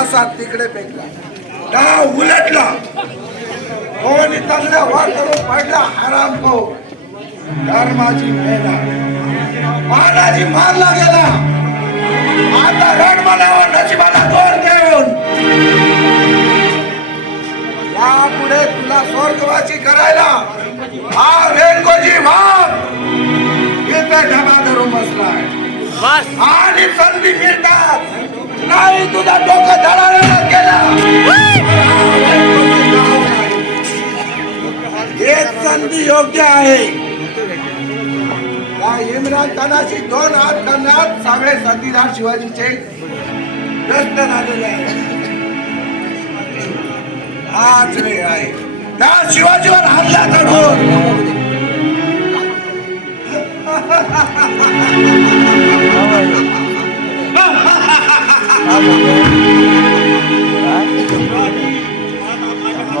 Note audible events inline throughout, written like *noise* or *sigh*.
असा तिकडे फेकला. डाव उलटला. कोणी चांगल्या वर करून पडला. आराम को धर्माची मेला. मानाची मारला गेला आता रण मनावर नशिबाला दोर देऊन. यापुढे तुला स्वर्गवासी करायला हा वेंगोजी भाग. इथे ढबा धरून बसलाय. बस. आणि संधी मिळतात. नाही तुझा डोकं धडायला गेला हे संधी योग्य आहे. या इम्रान खानाशी दोन हात करण्यात सगळे सतीदार शिवाजीचे व्यस्त झालेले आहे. हाच वेळ आहे. त्या शिवाजीवर हल्ला चढून. *laughs*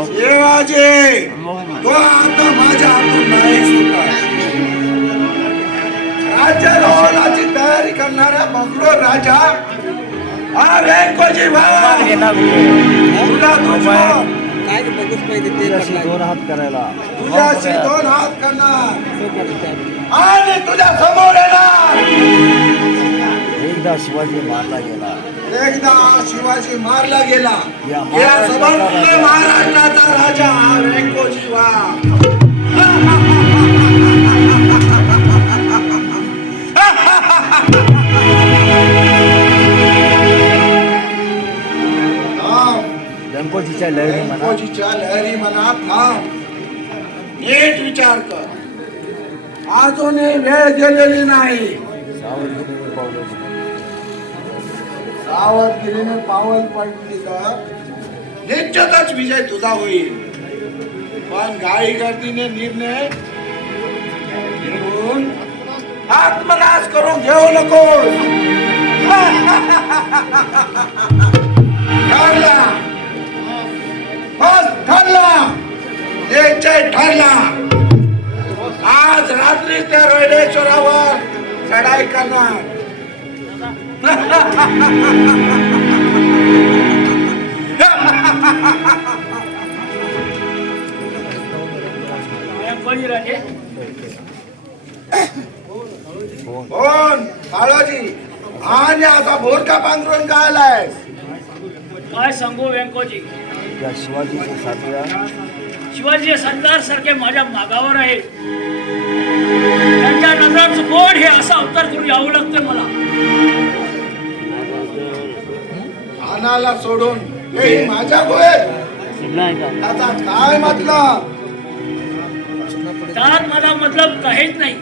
शिवाजी तो आता माझ्या हातून नाही सुटणार राज्यारोहणाची तयारी करणारा बंगलोर राजा हा वेंकोजी भावा तुला दुश्मन काय बघूच पाहिजे ते तुझ्याशी दोन हात करायला. तुझ्याशी दोन हात करणार. आणि तुझ्या समोर येणार. एकदा शिवाजी मारला गेला. एकदा शिवाजी मारला गेला. या या महाराष्ट्राचा राजा. हा वेंकोजी वा थांब. व्यंकोजीच्या लहरी लहरी मनात थांब. नीट विचार कर. अजूनही वेळ गेलेली नाही. गावात पावलं उचलली. पावल पडली निश्चितच विजय तुझा होईल. पण गाई गर्दीने निर्णय घेऊन आत्मनाश करून घेऊ नको ठरला. बस ठरला. निश्चय ठरला. आज रात्री त्या रोहिडेश्वरावर चढाई करणार. कोणी? काळोजी आणि असा भोरका पांघरून काय आलाय? काय सांगू व्यंकोजी? त्या शिवाजीच्या साथीला शिवाजी सरदार सारखे माझ्या मागावर आहेत. त्यांच्या नजराचं कोण हे? असं अवतार करून यावं लागतं मला. खानाला सोडून. हे. माझ्या गोळ्यात त्याचा काय मतलब? त्यात माझा मतलब काहीच नाही.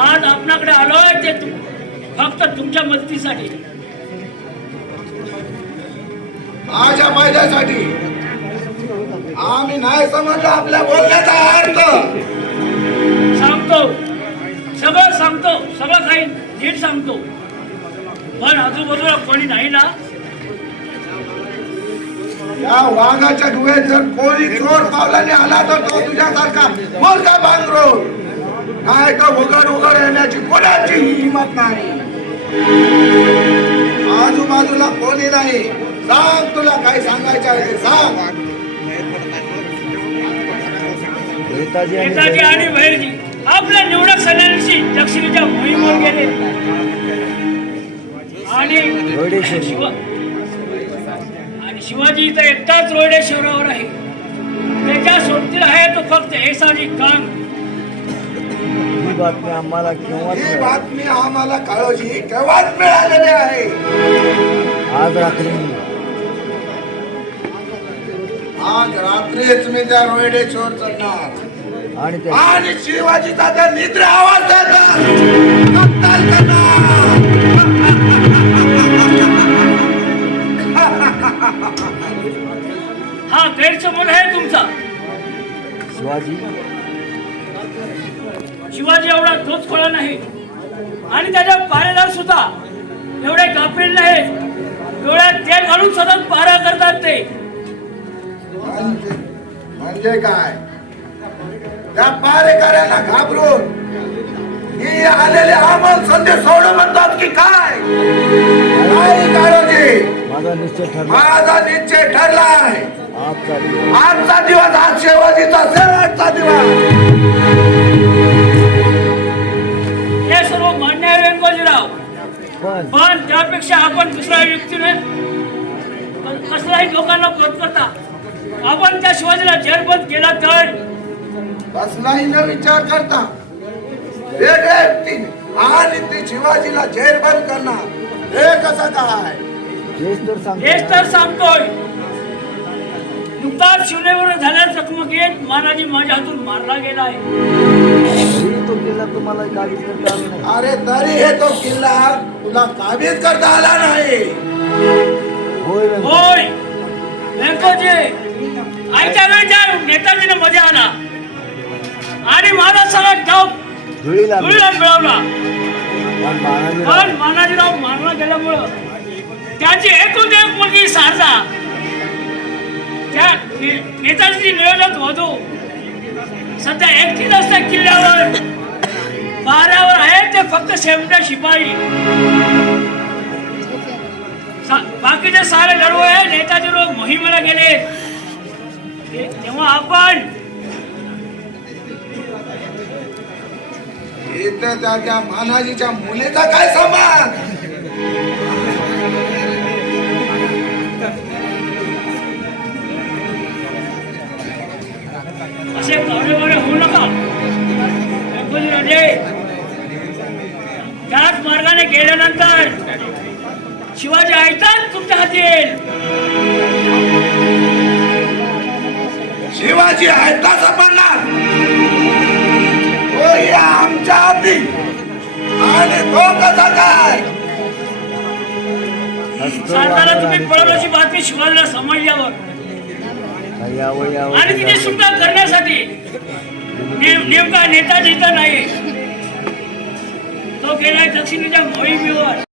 आज आपणाकडे आलोय ते तु- फक्त तुमच्या मदतीसाठी. माझ्या फायद्यासाठी. आम्ही नाही समजलं आपल्या बोलण्याचा अर्थ. या वाघाच्या डुळ्यात जर कोणी चोर पावलाने आला तर तो तुझ्यासारखा मोरका बांगरो. नाही तर उघड उघड येण्याची कोणाची हिंमत नाही. आजूबाजूला कोणी नाही. सांग तुला काय सांगायचं आहे ते सांग. नेताजी आणि भैरजी आपल्या निवडक सैन्याशी दक्षिणेच्या मोहिमेवर गेले. आणि रोहिडेश्वर. शिवा आणि शिवाजी इथं एकटाच रोहिडेश्वरावर आहे. त्याच्या सोबतीला आहे तो फक्त ऐसाजी कान ही बातमी आम्हाला केव्हाच ही मिळाली. बातमी आम्हाला काळोजी केव्हाच मिळालेली आहे? आज रात्री. आज रात्रीच मी त्या रोहिडेश्वर चढणार. आणि त्या आणि शिवाजीचा त्या निद्रा आवाज कत्तल करणार. हा गैरसमज आहे तुमचा? शिवाजी. शिवाजी एवढा तोच खोळा नाही. आणि त्याच्या पारेदार सुद्धा एवढे गाफील नाही डोळ्यात तेल घालून सतत पारा करतात ते. म्हणजे म्हणजे काय? त्या पारेकऱ्यांना घाबरून ही आलेले आमल संदेश सोडून म्हणतात की काय? काय काढून माझा निश्चय ठरला. माझा निश्चय ठरलाय. आजचा दिवस आज शेवटचा शेवटचा दिवस. हे सर्व मान्य आहे पण. त्यापेक्षा आपण दुसऱ्या व्यक्तीने कसलाही लोकांना करता आपण त्या शिवाजीला जेरबंद केला तर? कसलाही न विचार करता वेगळ्या व्यक्तीने आणि ते शिवाजीला जेरबंद करणार. हे कसं काय? हेच तर सांगतो हेच तर सांगतोय. नुकताच शिवनेवर झालेल्या चकमकीत महाराजी माझ्या हातून मारला गेला आहे तो केला तुम्हाला काबीज करता आलं नाही. अरे तरी हे तो किल्ला तुला काबीज करता आला नाही. होय. होय. व्यंकोजी आयत्या वेळी त्या नेताजीने मध्ये आला आणि माझा सगळा लागली धुळीला मिळवला. पण मानाजीराव मारला गेल्यामुळं त्याची एकूण एक मुलगी शारदा त्या नेताजी नेताजीची होतो सध्या एकटीच असतात किल्ल्यावर पाऱ्यावर आहे ते फक्त शेमटा शिपाई. बाकीचे सारे लढवय नेताजी लोक मोहिमेला गेले. तेव्हा आपण मानाजीच्या मुलीचा काय संबंध? येईल शिवाजी ऐकता सापडणार तो या आमच्या हाती. आणि तो कसा काय? हस्त सरकारला तुम्ही वाकड पळवल्याची बातमी शिवाजीला समजल्यावर आणि करण्यासाठी नेमका नेता जिथं नाही तो गेलाय दक्षिणेच्या मोहिमेवर.